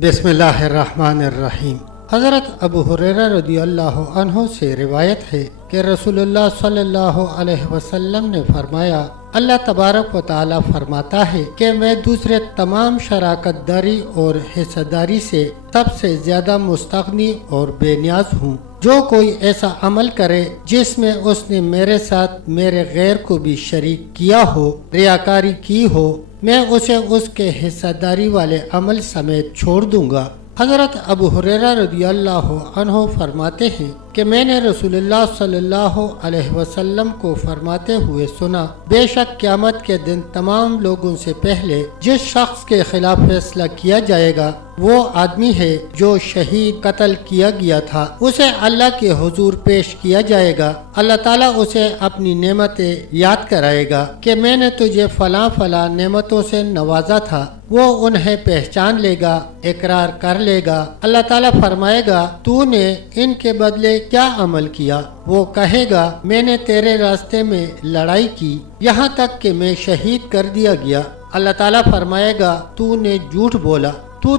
بسم اللہ الرحمن الرحیم۔ حضرت ابو ہریرہ رضی اللہ عنہ سے روایت ہے کہ رسول اللہ صلی اللہ علیہ وسلم نے فرمایا، اللہ تبارک و تعالی فرماتا ہے کہ میں دوسرے تمام شراکت داری اور حصہ داری سے سب سے زیادہ مستغنی اور بے نیاز ہوں۔ جو کوئی ایسا عمل کرے جس میں اس نے میرے ساتھ میرے غیر کو بھی شریک کیا ہو، ریاکاری کی ہو، میں اسے اس کے حصہ داری والے عمل سمیت چھوڑ دوں گا۔ حضرت ابو ہریرہ رضی اللہ عنہ فرماتے ہیں کہ میں نے رسول اللہ صلی اللہ علیہ وسلم کو فرماتے ہوئے سنا، بے شک قیامت کے دن تمام لوگوں سے پہلے جس شخص کے خلاف فیصلہ کیا جائے گا وہ آدمی ہے جو شہید قتل کیا گیا تھا۔ اسے اللہ کے حضور پیش کیا جائے گا۔ اللہ تعالیٰ اسے اپنی نعمتیں یاد کرائے گا کہ میں نے تجھے فلاں فلاں نعمتوں سے نوازا تھا۔ وہ انہیں پہچان لے گا، اقرار کر لے گا۔ اللہ تعالیٰ فرمائے گا، تو نے ان کے بدلے کیا عمل کیا؟ وہ کہے گا، میں نے تیرے راستے میں لڑائی کی، یہاں تک کہ میں شہید کر دیا گیا۔ اللہ تعالیٰ فرمائے گا، تو نے جھوٹ بولا،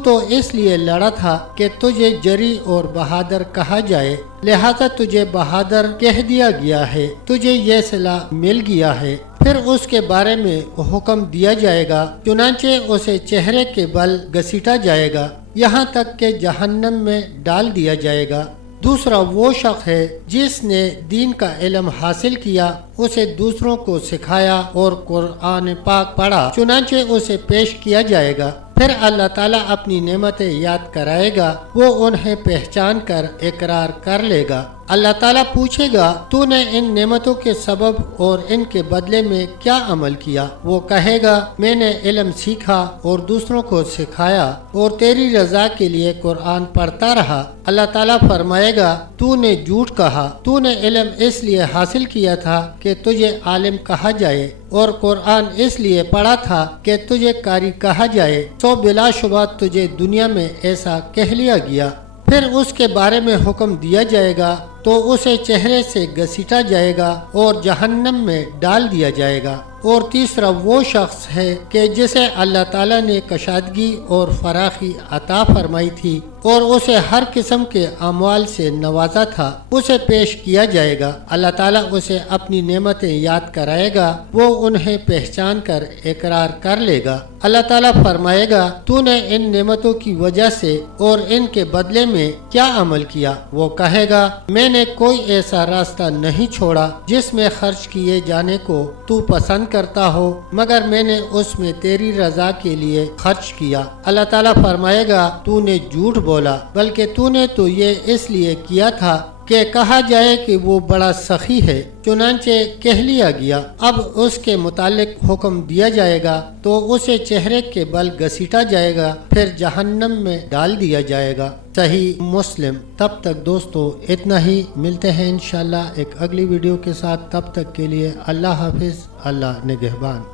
تو اس لیے لڑا تھا کہ تجھے جری اور بہادر کہا جائے، لہذا تجھے بہادر کہہ دیا گیا ہے، تجھے یہ صلاح مل گیا ہے۔ پھر اس کے بارے میں حکم دیا جائے گا، چنانچہ اسے چہرے کے بل گھسیٹا جائے گا، یہاں تک کہ جہنم میں ڈال دیا جائے گا۔ دوسرا وہ شخص ہے جس نے دین کا علم حاصل کیا، اسے دوسروں کو سکھایا اور قرآن پاک پڑھا، چنانچہ اسے پیش کیا جائے گا۔ پھر اللہ تعالیٰ اپنی نعمتیں یاد کرائے گا، وہ انہیں پہچان کر اقرار کر لے گا۔ اللہ تعالیٰ پوچھے گا، تو نے ان نعمتوں کے سبب اور ان کے بدلے میں کیا عمل کیا؟ وہ کہے گا، میں نے علم سیکھا اور دوسروں کو سکھایا اور تیری رضا کے لیے قرآن پڑھتا رہا۔ اللہ تعالیٰ فرمائے گا، تو نے جھوٹ کہا، تو نے علم اس لیے حاصل کیا تھا کہ تجھے عالم کہا جائے اور قرآن اس لیے پڑھا تھا کہ تجھے قاری کہا جائے، تو بلا شبہ تجھے دنیا میں ایسا کہہ لیا گیا۔ پھر اس کے بارے میں حکم دیا جائے گا تو اسے چہرے سے گھسیٹا جائے گا اور جہنم میں ڈال دیا جائے گا۔ اور تیسرا وہ شخص ہے کہ جسے اللہ تعالیٰ نے کشادگی اور فراخی عطا فرمائی تھی اور اسے ہر قسم کے اموال سے نوازا تھا، اسے پیش کیا جائے گا۔ اللہ تعالیٰ اسے اپنی نعمتیں یاد کرائے گا، وہ انہیں پہچان کر اقرار کر لے گا۔ اللہ تعالیٰ فرمائے گا، تو نے ان نعمتوں کی وجہ سے اور ان کے بدلے میں کیا عمل کیا؟ وہ کہے گا، میں نے کوئی ایسا راستہ نہیں چھوڑا جس میں خرچ کیے جانے کو تو پسند کرتا ہو، مگر میں نے اس میں تیری رضا کے لیے خرچ کیا۔ اللہ تعالیٰ فرمائے گا، تو نے جھوٹ بولا، بلکہ تو نے تو یہ اس لیے کیا تھا کہ کہا جائے کہ وہ بڑا سخی ہے، چنانچہ کہہ لیا گیا۔ اب اس کے متعلق حکم دیا جائے گا تو اسے چہرے کے بل گھسیٹا جائے گا، پھر جہنم میں ڈال دیا جائے گا۔ صحیح مسلم۔ تب تک دوستو اتنا ہی، ملتے ہیں انشاءاللہ ایک اگلی ویڈیو کے ساتھ، تب تک کے لیے اللہ حافظ، اللہ نگہبان۔